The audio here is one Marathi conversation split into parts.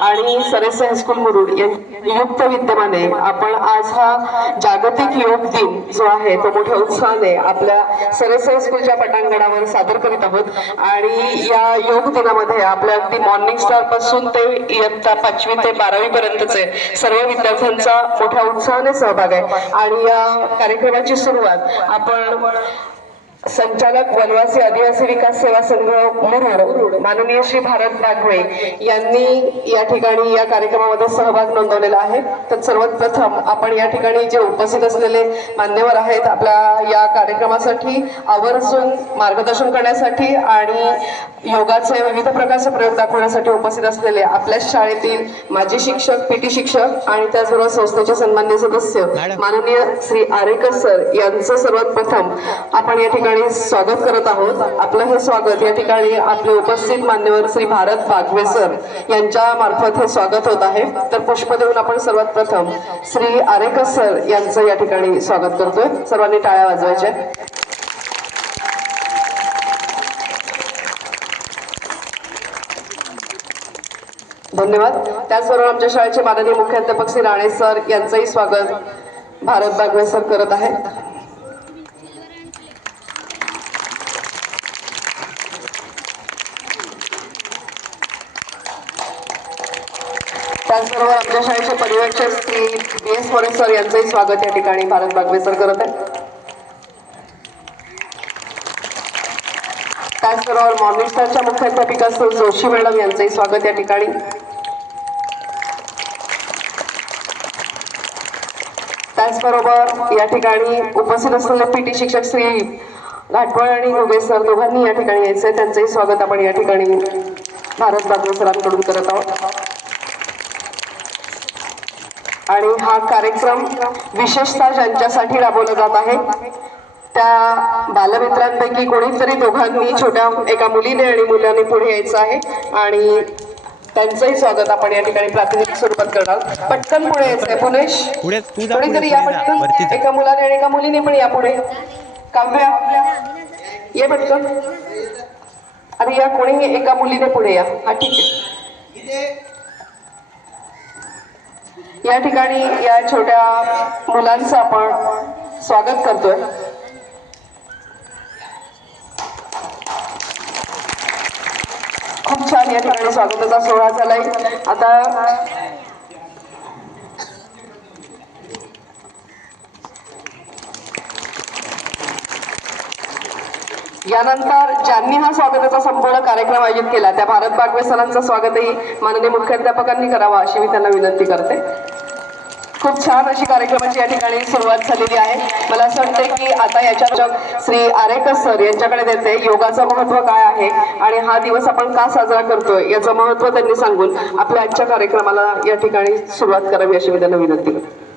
आणि सरस हायस्कूल मुरुड युक्त विद्यमाने आपण आज हा जागतिक योग दिन जो आहे तो मोठ्या उत्साहाने आपल्या सरस हायस्कूलच्या पटांगणावर सादर करीत आहोत। आणि या योग दिनामध्ये आपल्या अगदी मॉर्निंग स्टार पासून ते इयत्ता 5वी ते 12वी पर्यंतचे सर्व विद्यार्थ्यांचा मोठ्या उत्साहाने सहभाग आहे। आणि या कार्यक्रमाची सुरुवात आपण संचालक वनवासी आदिवासी विकास सेवा संघ मुरुड माननीय श्री भारत बागवे यांनी या ठिकाणी या कार्यक्रमामध्ये सहभाग नोंदवलेला आहे। तर सर्वात प्रथम आपण या ठिकाणी जे उपस्थित असलेले मान्यवर आहेत आपल्या या कार्यक्रमासाठी आवर्जून मार्गदर्शन करण्यासाठी आणि योगाचे विविध प्रकारचे प्रयोग दाखवण्यासाठी उपस्थित असलेले आपल्या शाळेतील माजी शिक्षक पीटी शिक्षक आणि त्याचबरोबर संस्थेचे सन्माननीय सदस्य माननीय श्री आरेकर सर यांचं सर्वात प्रथम आपण या ठिकाणी स्वागत करत आहोत। आपलं हे स्वागत या ठिकाणी आपले उपस्थित मान्यवर श्री भारत बागवे सर यांच्या मार्फत हे स्वागत होत आहे। तर पुष्प देऊन आपण सर्वात प्रथम श्री आरेकर सर यांचं या ठिकाणी स्वागत करतोय। सर्वांनी टाळ्या वाजवायच्या। धन्यवाद। त्याचबरोबर आमच्या शाळेचे माननीय मुख्याध्यापक श्री राणे सर यांचंही स्वागत भारत बागवे सर करत आहेत। त्याचबरोबर आमच्या शाळेचे पर्यवेक्षक श्री BS मोरे सर यांचंही स्वागत या ठिकाणी भारत बागवे सर करत आहेत। त्याचबरोबर मॉर्निंग स्टारच्या मुख्याध्यापिका सर जोशी मॅडम यांचंही स्वागत या ठिकाणी। त्याचबरोबर या ठिकाणी उपस्थित असलेले पीटी शिक्षक श्री घाटवळ आणि घुगे सर दोघांनी या ठिकाणी यायचंय, त्यांचंही स्वागत आपण या ठिकाणी भारत बागवे सरांकडून करत आहोत। आणि हा कार्यक्रम विशेषतः ज्यांच्यासाठी राबवला जात आहे त्या बालमित्रांपैकी कोणीतरी दोघांनी छोट्या एका मुलीने आणि मुलाने पुढे यायचं आहे आणि त्यांचंही स्वागत आपण या ठिकाणी प्रातिनिधिक स्वरूपात करणार। पटकन पुढे यायचंय पुनेश, कोणीतरी या पटकन, एका मुलाने आणि एका मुलीने पण या पुढे। काव्या ये पटकन, अरे या कोणी एका मुलीने पुढे या। हा ठीक आहे। या ठिकाणी या छोट्या मुलांचं आपण स्वागत करतोय। खूप छान या ठिकाणी स्वागताचा सोहळा झालाय। आता यानंतर ज्यांनी हा स्वागताचा संपूर्ण कार्यक्रम आयोजित केला त्या भारत बागवे सरांचं स्वागतही माननीय मुख्याध्यापकांनी करावा अशी मी त्यांना विनंती करते। खूप छान अशी कार्यक्रमाची या ठिकाणी सुरुवात झालेली आहे। मला असं वाटतंय की आता याच्या श्री आरेकर सर यांच्याकडे देते योगाचं महत्त्व काय आहे आणि हा दिवस आपण का साजरा करतोय याचं महत्त्व त्यांनी सांगून आपल्या आजच्या कार्यक्रमाला या ठिकाणी सुरुवात करावी अशी मी त्यांना विनंती करते।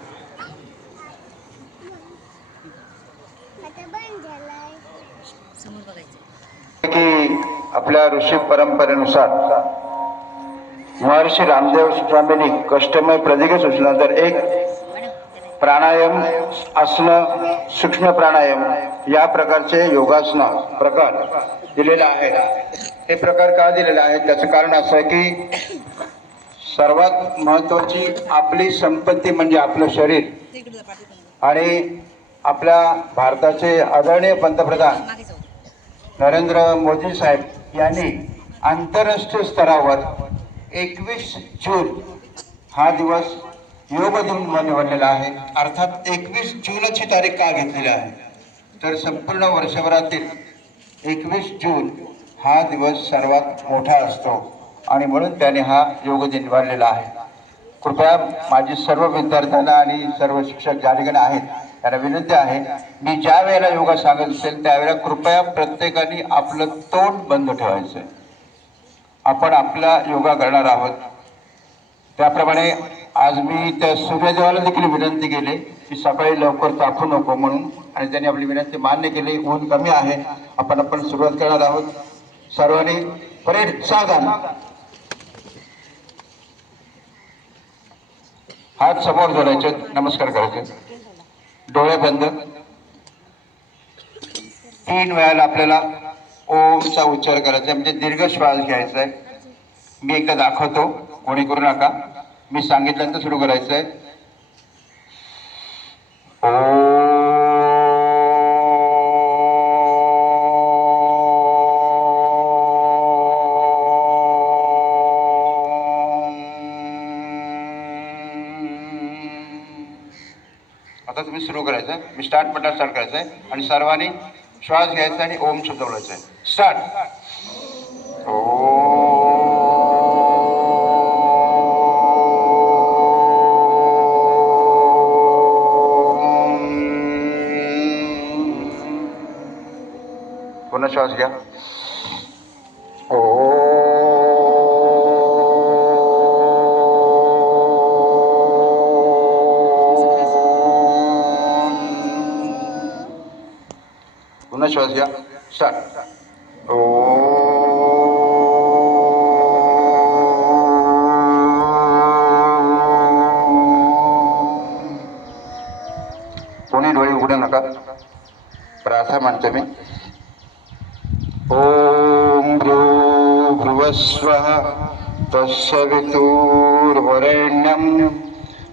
की आपल्या ऋषी परंपरेनुसार महर्षी रामदेव स्वामींनी कष्टमय प्रदीर्घ सूचना तर एक प्राणायाम आसन सूक्ष्म प्राणायाम या प्रकारचे योगासन प्रकार दिलेले आहेत। हे प्रकार का दिलेले आहेत त्याचं कारण असं आहे की सर्वात महत्त्वाची आपली संपत्ती म्हणजे आपलं शरीर आणि आपल्या भारताचे आदरणीय पंतप्रधान नरेंद्र मोदी साहेब यांनी आंतरराष्ट्रीय स्तरावर 21 जून हा दिवस योग दिन म्हणून निवडलेला आहे। अर्थात 21 जूनची तारीख का घेतलेली आहे तर संपूर्ण वर्षभरातील 21 जून हा दिवस सर्वात मोठा असतो आणि म्हणून त्याने हा योग दिन निवडलेला आहे। कृपया माझी सर्व विद्यार्थ्यांना आणि सर्व शिक्षक ज्या ठिकाणी आहेत त्यांना विनंती आहे, मी ज्या वेळेला योगा सांगत असेल त्यावेळेला कृपया प्रत्येकाने आपलं तोंड बंद ठेवायचं। आपण आपला योगा करणार आहोत। त्याप्रमाणे आज मी त्या सूर्यदेवाला देखील विनंती केली की सकाळी लवकर तापू नको म्हणून आणि त्यांनी आपली विनंती मान्य केली। ऊन कमी आहे, आपण सुरुवात करणार आहोत। सर्वांनी परेड सावधान, हात समोर जोडायचे, नमस्कार करायचे, डोळे बंद। 3 वेळेला आपल्याला ओमचा उच्चार करायचा म्हणजे दीर्घ श्वास घ्यायचा आहे। मी एकदा दाखवतो। कोणी करू नका. मी सांगितल्यानंतर सुरू करायचं आहे. आता तुम्ही सुरू करायचं आहे. मी स्टार्ट बटन स्टार्ट करायचं आहे आणि सर्वांनी श्वास घ्यायचा आणि ओम शब्द बोलायचा आहे. स्टार्ट. पुन्हा श्वास घ्या. पुन्हा श्वास घ्या. स्टार्ट. कोणी डोळे उघडू नका. प्रार्थना म्हणतो मी. ओम भ्रुवस्वः तत्सवितुर्वरेण्यं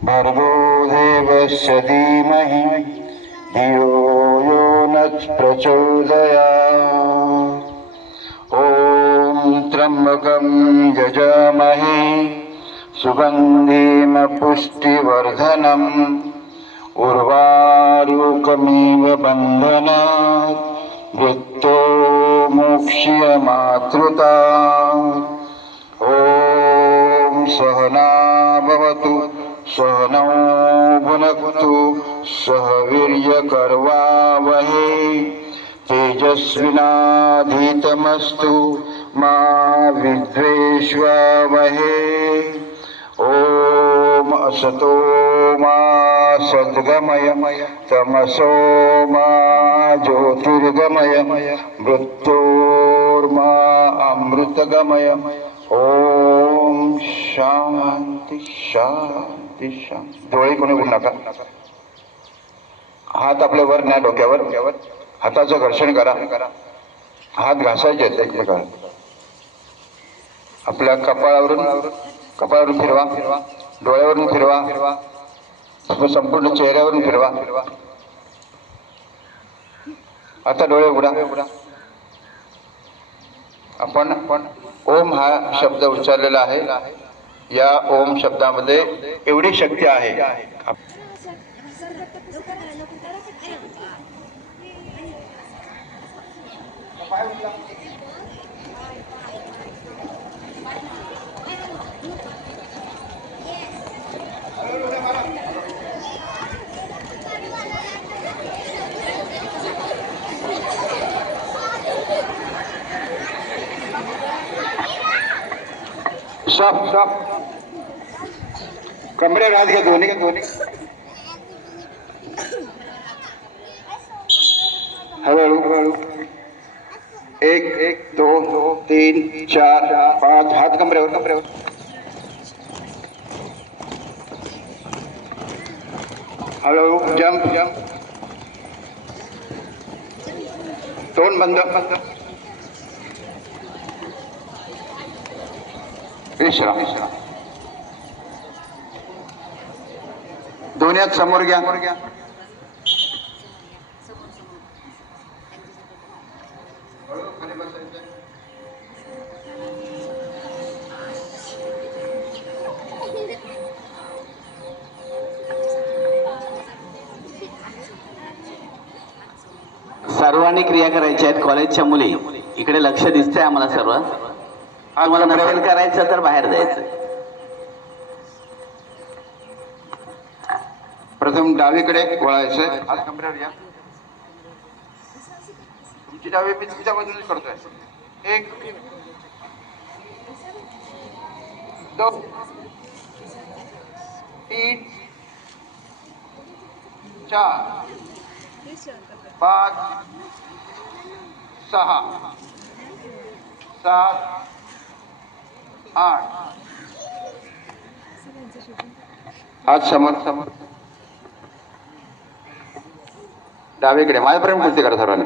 भर्गो देवस्य धीमहि धियो यो नः प्रचोदयात्. ओम त्र्यंबकं यजामहे सुगन्धिं पुष्टिवर्धनम् उर्वारुकमिव बन्धनात् मृत्यो मोक्ष्यमातृता. ओम सहना भवतु सहनौ भुनक्तु सह वीर्यकर्वावहै तेजस्विनाधीतमस्तु मा विद्वेष्वावहै. ओम असतो मा सद्गमय तमसो मा ज्योतिर्गमय मृत्योर्मा अमृतगमय. ओम शांती शांती शांती. डोळे कोणी उघडू नका. हात आपल्या वर न्या डोक्यावर. हाताचं घर्षण करा. हात घासायचे आहेत एकमेकांना. आपल्या कपाळावरून फिरवा. डोळ्यावरून फिरवा. संपूर्ण चेहऱ्यावरून फिरवा. आता डोळे उघडा. आपण ओम हा शब्द उच्चारलेला आहे. या ओम शब्दामध्ये एवढी शक्ती आहे. स्टॉप. कमरेवर हात घ्या दोन्ही. हळूहळू. 1 2 3 4 5. हात कमरेवर. हळूहळू. जंप. तोंड बंद. विश्राम. दोन्ही हात समोर घ्या. सर्वांनी क्रिया करायच्या आहेत. कॉलेजच्या मुली इकडे लक्ष दिसतंय आम्हाला सर्व. तुम्हाला नसेल करायचं तर बाहेर जायचं. प्रथम डावीकडे वळायचं. हात कमरेवर या. तुमची डावी मी तुमच्या बाजूने करतोय. 1 2 3 4 5 6 7 8. हात समोर. डावीकडे माझ्यापर्यंत कृती करा सर्वांनी.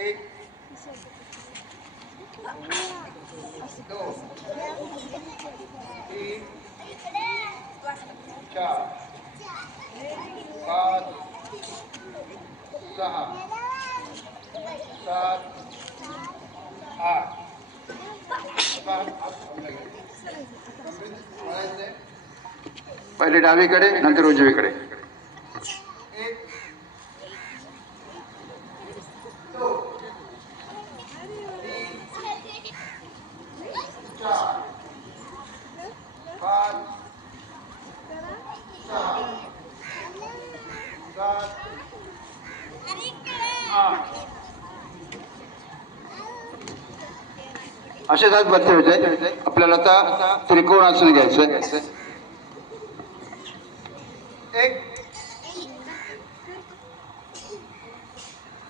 1 2 पहिले डावीकडे नंतर उजवीकडे. असे 7 बसते होते. आपल्याला आता त्रिकोणासन घ्यायचंय. एक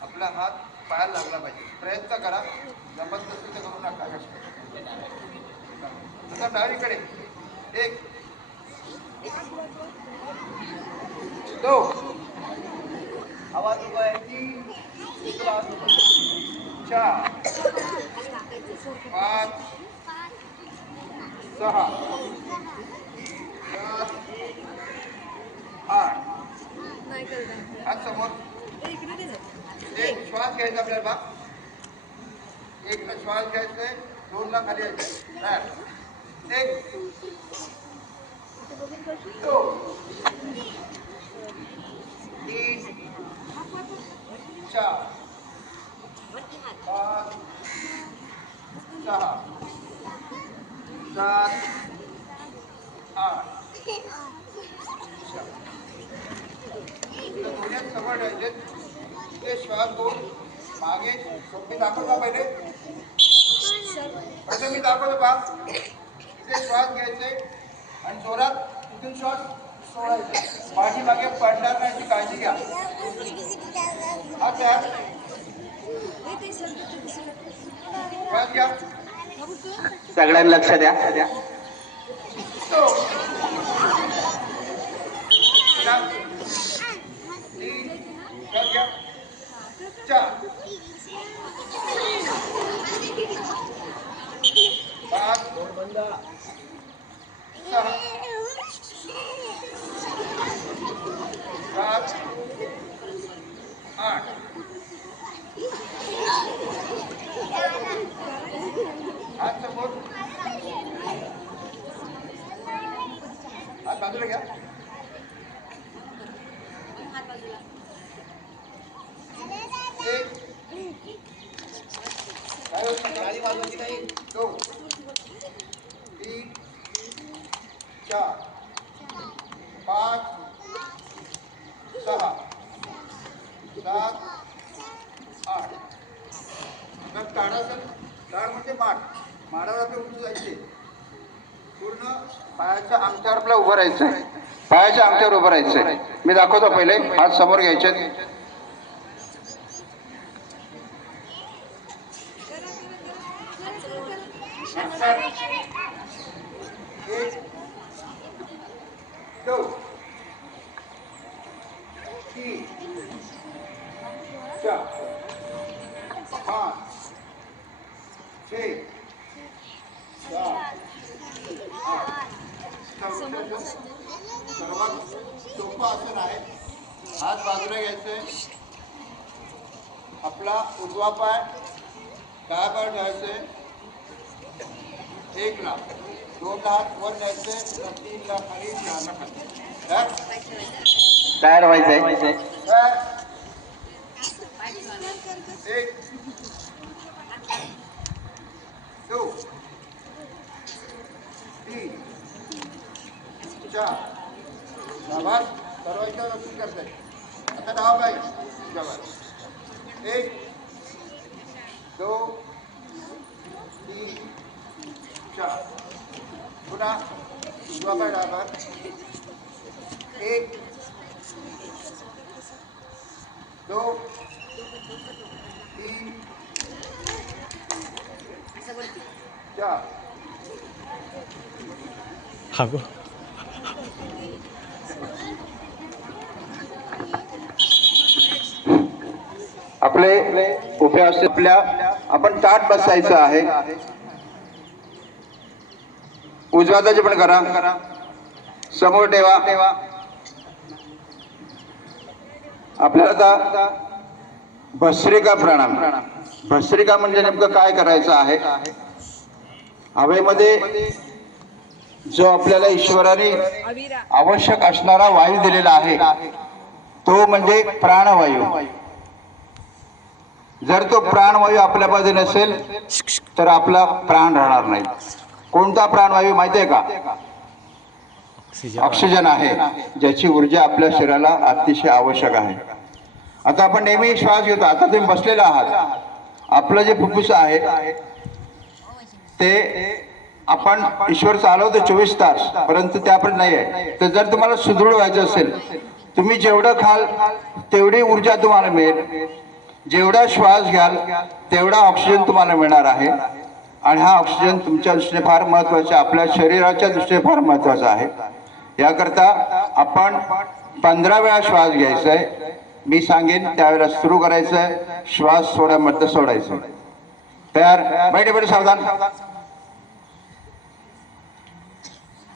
आपला हात पायाला लागला पाहिजे. प्रयत्न करा, जमत नसेल तर करू नका. आता डावीकडे 1 2 आवाज उभा आहे 3 4 5 6 7 8 हात समोर. एक श्वास घ्यायचा आपल्याला. 1 ला श्वास घ्यायचा, 2 ला खाली यायचं. 1 2 3 4 5 6 7 8 दोन्ही समोर ठेवायचे. ते श्वास घेऊन मागे मी दाखवतो पहिले. असं मी दाखवतो पहा. इथे श्वास घ्यायचे आणि जोरात इथून श्वास सोडायचा. पाठीमागे पडणार नाही याची काळजी घ्या. हा तयार. श्वास घ्या. सगळ्यांना लक्ष द्या. श्वास घ्या. 4 5 6 7 8 हात समोर. हात बाजूला घ्या. गाडी वाजवायची नाही. 2 3 4 5 6 7 8. मग ताडासन. ताड म्हणजे माठ. माडावर आपले उंच जायचे. पूर्ण पायाच्या अंगठ्यावर आपल्याला उभं राहायचं. पायाच्या अंगठ्यावर उभं राहायचं. मी दाखवतो पहिले. हात समोर घ्यायचे. एक 2 3 4 5 6 7 8. सर्वात सोपं आसन आहे. हात बाजूला घ्यायचे. आपला उजवा पाय डाव्या पाय ठेवायचे. 1 ला 2 ला हात वर न्यायचे. 3 ला खाली 4 ला खाली. तयार व्हायचंय. 1 2 3 4 शाबास. सर्वांच्या रक्षण करताय. आता डावा पाय. शाबास. 1 2 3 4. पुन्हा उजवा पाय डावा पाय. 1 2 3 4. आपले उभे असते. आपल्या आपण ताट बसायचं आहे. उजव्या हाताचे पण करा. समोर ठेवा. आपल्याला आता भस्त्रिका प्राणायाम. भस्त्रिका म्हणजे नेमकं काय करायचं आहे. हवेमध्ये जो आपल्याला ईश्वराने आवश्यक असणारा वायू दिलेला आहे तो म्हणजे प्राणवायू. जर तो प्राणवायू आपल्यामध्ये नसेल तर आपला प्राण राहणार नाही. कोणता प्राणवायू माहिती आहे का? ऑक्सिजन आहे, ज्याची ऊर्जा आपल्या शरीराला अतिशय आवश्यक आहे. आता आपण नेहमी श्वास घेतो. आता तुम्ही बसलेला आहात, आपलं जे फुफ्फुस आहे ते आपण ईश्वर चालवतो 24 तास, परंतु त्यापर्यंत नाही आहे. तर जर तुम्हाला सुदृढ व्हायचं असेल, तुम्ही जेवढं खाल तेवढी ऊर्जा तुम्हाला मिळेल, जेवढा श्वास घ्याल तेवढा ऑक्सिजन तुम्हाला मिळणार आहे. आणि हा ऑक्सिजन तुमच्या दृष्टीने फार महत्त्वाचा, आपल्या शरीराच्या दृष्टीने फार महत्त्वाचा आहे. याकरता आपण 15 वेळा श्वास घ्यायचा आहे. मी सांगेन त्यावेळेला सुरू करायचं आहे, श्वास सोडायमध्ये सोडायचं. तयार? बैठे बैठे सावधान.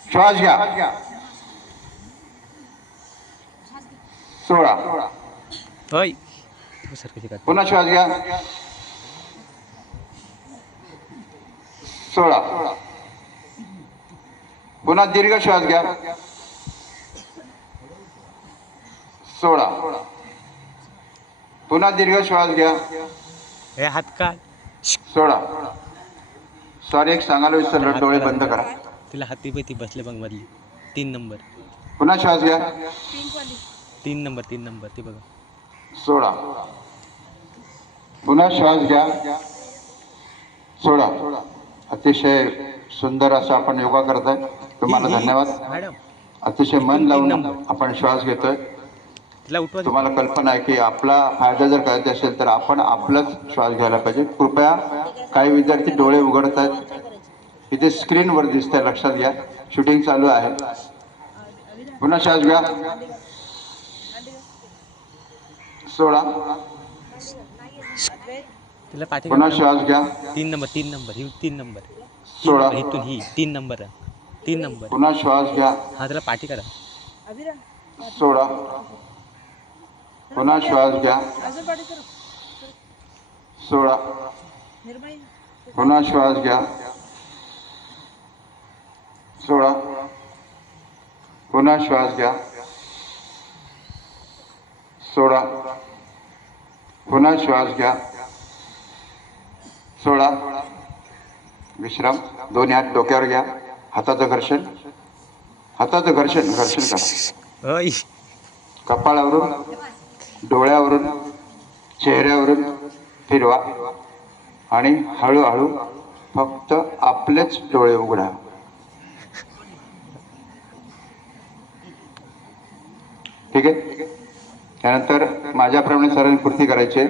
श्वास घ्या, सोडा, पुन्हा श्वास घ्या, सोडा, पुन्हा दीर्घ श्वास घ्या, सोडा, पुन्हा दीर्घ श्वास घ्या, हात काढ, सोडा. सॉरी, एक सांगायला विसरलो, डोळे बंद करा. तिला हाती पैती बसले बघ मधली 3 नंबर. पुन्हा श्वास घ्या, 3 नंबर ते बघा. सोडा, पुन्हा श्वास घ्या, सोडा. अतिशय सुंदर असा आपण योगा करताय. तुम्हाला धन्यवाद. मॅडम अतिशय मन लावून आपण श्वास घेतोय. तिला उठवा. तुम्हाला कल्पना आहे की आपला फायदा जर करायचा असेल तर आपण आपलाच श्वास घ्यायला पाहिजे. कृपया काही विद्यार्थी डोळे उघडत आहेत, इथे स्क्रीनवर दिसतंय, लक्षात घ्या. शूटिंग चालू आहे. पुन्हा श्वास घ्या, सोडा, तिला पाठी पुन्हा श्वास घ्या, 3 नंबर ही 3 नंबर. सोडा, इथून ही 3 नंबर आहे. 3 नंबर. पुन्हा श्वास घ्या, हा तिला पाठी करा. सोडा, पुन्हा श्वास घ्या, सोडा, पुन्हा श्वास घ्या, सोडा, पुन्हा श्वास घ्या, सोडा, पुन्हा श्वास घ्या, सोडा. विश्राम. दोन्ही हात डोक्यावर घ्या. हाताचं घर्षण करा. ओय कपाळावरून, डोळ्यावरून, चेहऱ्यावरून फिरवा आणि हळूहळू फक्त आपलेच डोळे उघडा. ठीक आहे? त्यानंतर माझ्याप्रमाणे सर्वांनी कृती करायची.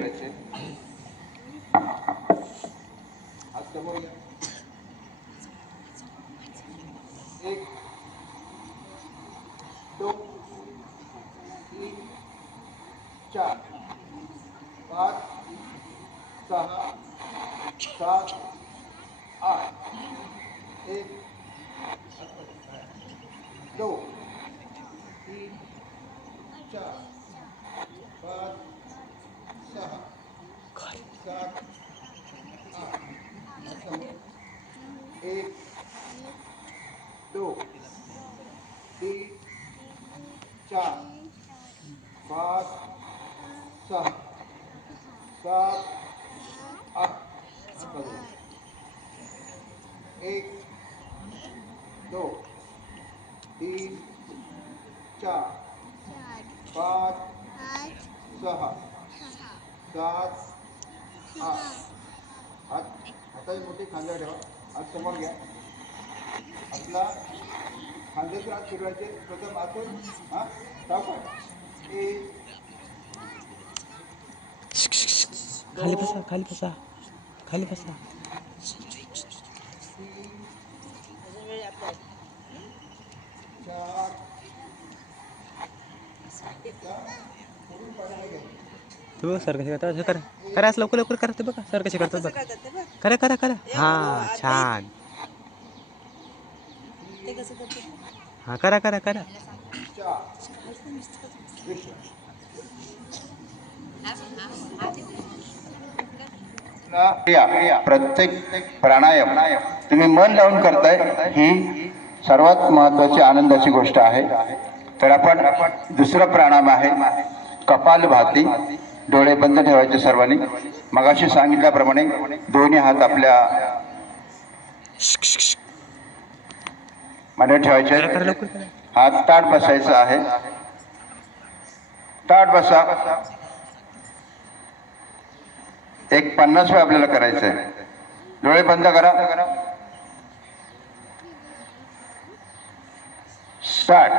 चार, 5, 6, 7, 8, 1, 2, 3, 4, 5, 6, 7, 8. 1, 2, 3, 4, 5, 6, 7, 8. 1, 2, 3, 4, 5, 6, 7, 8. हाताची मोठी खांद्यावर ठेवा. हात समोर घ्या. आपला खांद्याचे हात फिरवायचे. प्रथम आतून टाका. 1, खाली बसा, खाली बसा, खाली बसा. 4. ते बघा सर कसे करतात. हे करा करा, असं लवकर लवकर करा. ते बघा सर कसे करतात बघा. करा करा करा. हा छान. हा करा करा करा. प्रत्येक प्राणायाम तुम्ही मन लावून करताय ही सर्वात महत्त्वाची आनंदाची गोष्ट आहे. तर आपण दुसरं प्राणायाम आहे कपालभाती. डोळे बंद ठेवायचे सर्वांनी. मगाशी सांगितल्याप्रमाणे दोन्ही हात आपल्या मध्ये ठेवायचे. करा करा लवकर करा. हात ताट बसायचा आहे. ताट बसा. एक 50 वेळा आपल्याला करायचं आहे. डोळे बंद करा. स्टार्ट.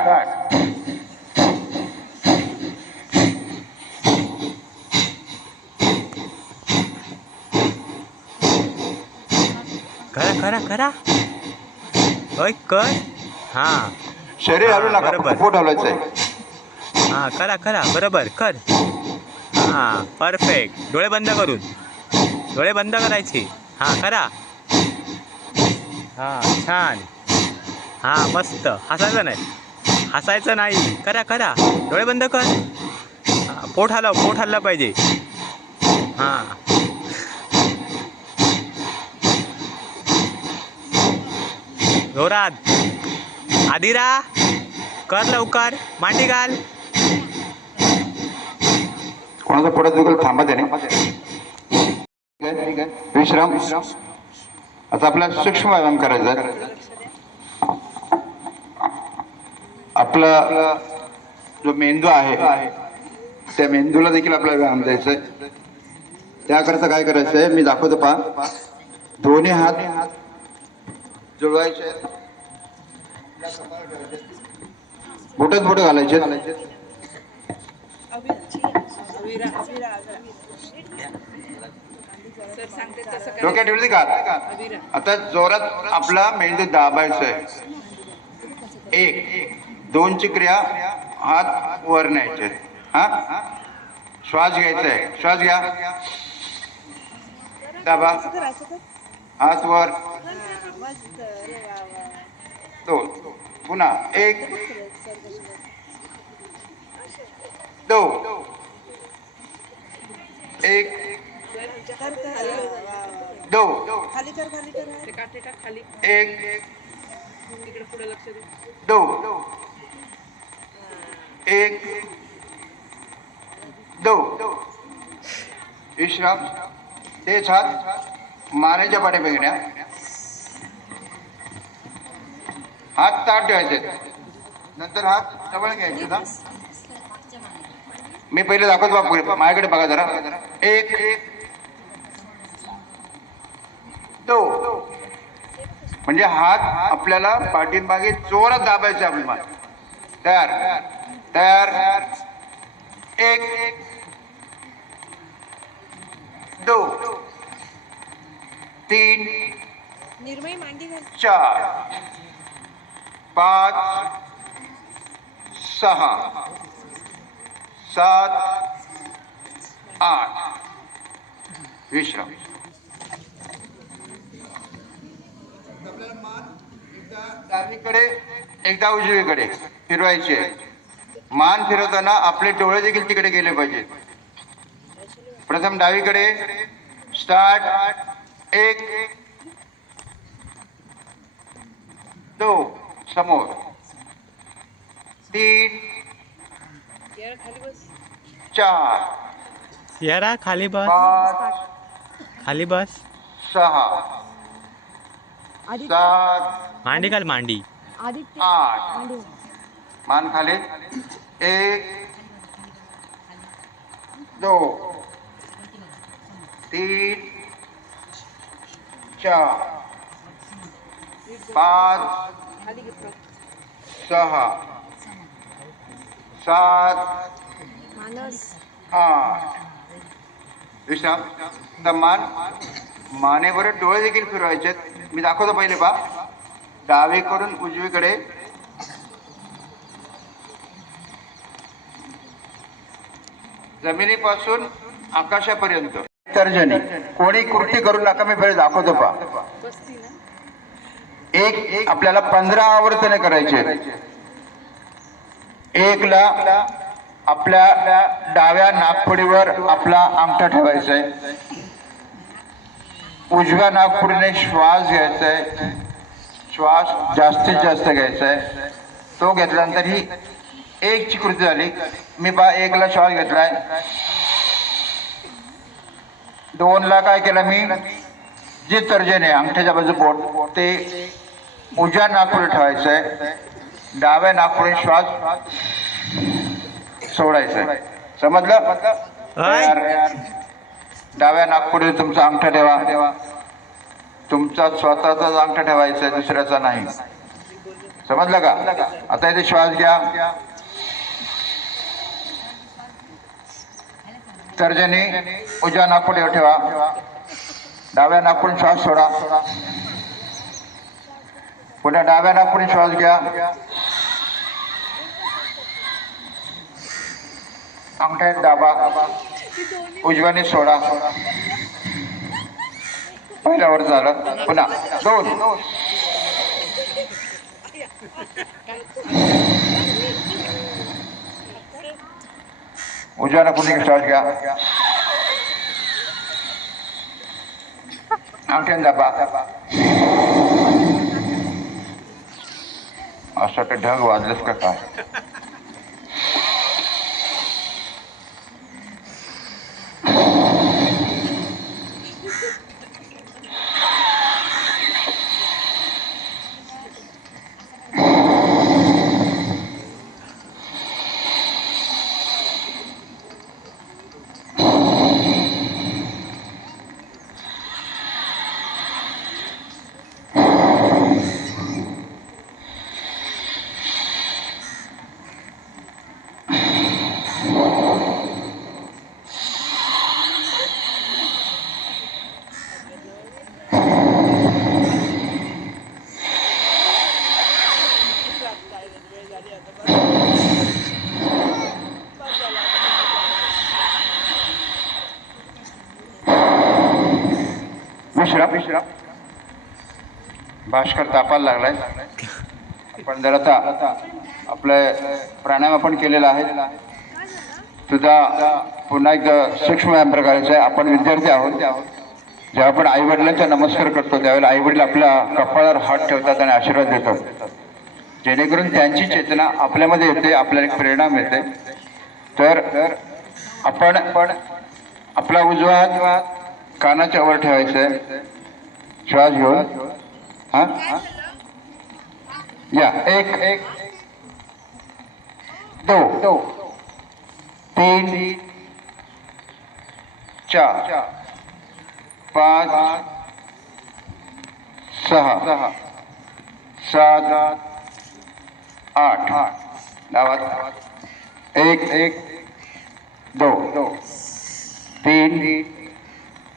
करा करा करा. होय कर. हा शरीर हलू नका. बरोबर. पोट हलवायचं आहे. हा करा करा बरोबर कर. हा परफेक्ट. डोळे बंद करून. डोळे बंद करायचे. हा करा. हा छान. हा मस्त. हसायचं नाही. हसायचं नाही. करा करा. डोळे बंद कर. हा पोट हलव. पोट हललं पाहिजे. हा जोरात. आदिरा कर लवकर. मांडी घाल. कोणाचं पोटात दुखेल थांबा त्याने. विश्राम. आता आपल्याला सूक्ष्म व्यायाम करायचा आहे. आपला जो मेंदू आहे त्या मेंदूला देखील आपल्याला व्यायाम द्यायचा आहे. त्याकरता काय करायचं आहे मी दाखवतो पहा. दोन्ही हात जुळवायचे. बोटात बोट घालायचे. डोक्यात ठेवली का. आता जोरात आपला मेंदू दाबायचा आहे. 1 2 ची क्रिया. हात वर न्यायचे. हा श्वास घ्यायचा आहे. श्वास घ्या. दाबा. हात वर. 2 पुन्हा 1 2 1 2 1 2 1 2. विश्राम. तेच हात मानेच्या पाठीमागे न्या. हात ताट ठेवायचे. नंतर हात जवळ घ्यायचे ना. मी पहिले दाखवतो बापू. माझ्याकडे बघा जरा. 1 2 म्हणजे हात आपल्याला पाठीमागे जोरात दाबायचे. आपली मान तयार. तयार. 1 2 3 4 5 6 7 8. विश्राम. आपल्याला मान एकदा डावीकडे एकदा उजवीकडे फिरवायची आहे. मान फिरवताना आपले डोळे देखील तिकडे गेले पाहिजेत. प्रथम डावीकडे. स्टार्ट. 1 2 समोर. 3 4 यारा खाली बस. 5 खाली बस. 6 7 मांडी घाल. मांडी. 8. मान खाली. 1 2 3 4 5 6 7 8. विश्राम. तर मानेवर डोळे देखील फिरवायचे. मी दाखवतो पहिले पा. डावीकडून उजवीकडे. जमिनीपासून आकाशापर्यंत. तर्जनी. कोणी कृती करून नका. मी पहिले दाखवतो पा. एक आपल्याला 15 आवर्तने करायचे. 1 ला आपल्या डाव्या नागपुडीवर आपला अंगठा ठेवायचा आहे. उजव्या नागपुडीने श्वास घ्यायचा आहे. श्वास जास्तीत जास्त घ्यायचा आहे. तो घेतल्यानंतर ही एकची कृती झाली. मी एकला श्वास घेतलाय. 2ला काय केलं मी, जे तर्जनी आहे अंगठ्याच्या बाजू बोट ते उजव्या नाकपुडी ठेवायचं आहे. डाव्या नाकपुडी श्वास सोडायचा आहे. समजलं? तयार. डाव्या नाकपुडी तुमचा अंगठा ठेवा. तुमचा स्वतःचाच अंगठा ठेवायचा आहे, दुसऱ्याचा नाही. समजलं का? आता इथे श्वास घ्या. तर्जनी उजव्या नाकपुडीवर ठेवा. डाव्या नाकपुडीने श्वास सोडा. पुन्हा डाव्या नाकपुडीने श्वास घ्या. अंगठ्यात दाबा. उजव्याने सोडा. पहिल्यावर झालं. पुन्हा 2. उजव्या नाकपुडीने श्वास घ्या. अंगठ्याने दाबा. असं ते ढग वाजलेस का काय? विश्राम. भास्कर तापायला लागलाय. आपण जर आता आपलं प्राणायाम आपण केलेला आहे सुद्धा पुन्हा एक सूक्ष्म व्यायाम प्रकाराचा आहे. आपण विद्यार्थी आहोत. जेव्हा आपण आई वडिलांचा नमस्कार करतो त्यावेळेला आई वडील आपल्या कपाळावर हात ठेवतात आणि आशीर्वाद देतात, जेणेकरून त्यांची चेतना आपल्यामध्ये येते, आपल्याला एक प्रेरणा मिळते. तर आपण आपला उजवा हात कानाच्या वर ठेवायचं आहे. श्वास घेऊन हा या 1 2 3 4 5 6 7 8 डावात 1 2 3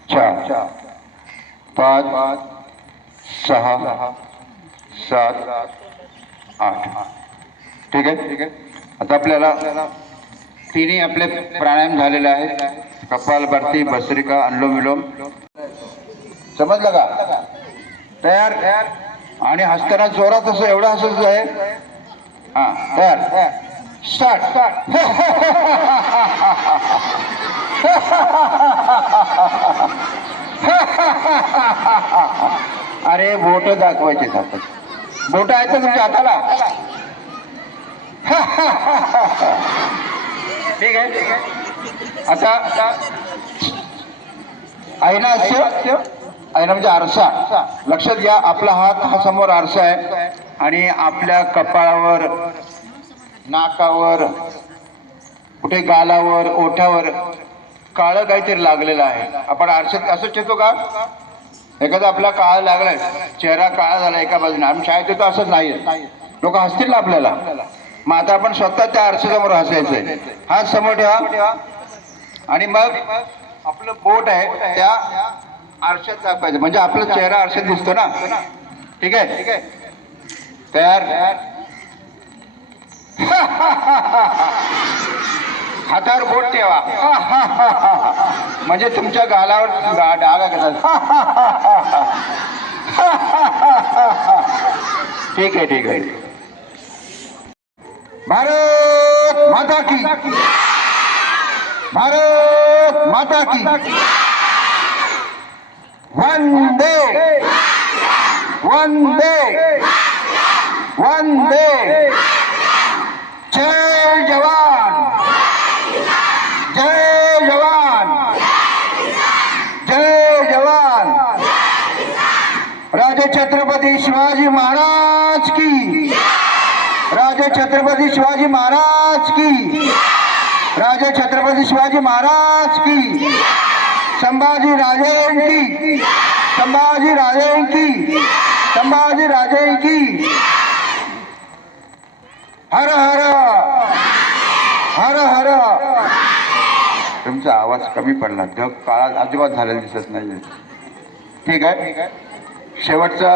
4 5 6 7 8. ठीक आहे. आता आपल्याला तिन्ही आपले प्राणायाम झालेले आहेत. कपालभाती, भस्त्रिका, अनुलोम विलोम. समजलं का? तयार. आणि हसताना जोरात असं एवढं हसायचं आहे. हा तयार. स्टार्ट. अरे बोट दाखवायचे आपण. बोट आहेत तुमच्या हाताला. ठीक आहे. आता आईना हास्य. आईना म्हणजे आरसा. लक्षात घ्या, आपला हात हा समोर आरसा आहे आणि आपल्या कपाळावर, नाकावर, कुठे गालावर, ओठावर काळं काहीतरी लागलेलं आहे. आपण आरशात असंच ठेवतो का? एखादा आपला काळा लागलाय, चेहरा काळा झाला एका बाजूने, आम्ही शाळेत येतो असंच नाही. लोक हसतील ना आपल्याला. मग आता आपण स्वतः त्या आरशासमोर हसायचंय. हात समोर ठेवा आणि मग आपलं बोट आहे त्या आरशात दाखवायचं, म्हणजे आपला चेहरा आरशात दिसतो ना. ठीक आहे. तयार. हातावर बोट ठेवा. म्हणजे तुमच्या गालावर डाग येतात. ठीक आहे. भारत माता की. भारत माता की. वंदे वंदे वंदे जय जवान जय जवान जय जवान राजे छत्रपती शिवाजी महाराज की राजे छत्रपती शिवाजी महाराज की राजे छत्रपती शिवाजी महाराज की संभाजी राजे की संभाजी राजे की संभाजी राजे की हर हर हर हर तुमचा आवाज कमी पडला ढग काळा अजिबात झालेला दिसत नाहीये ठीक आहे शेवटचा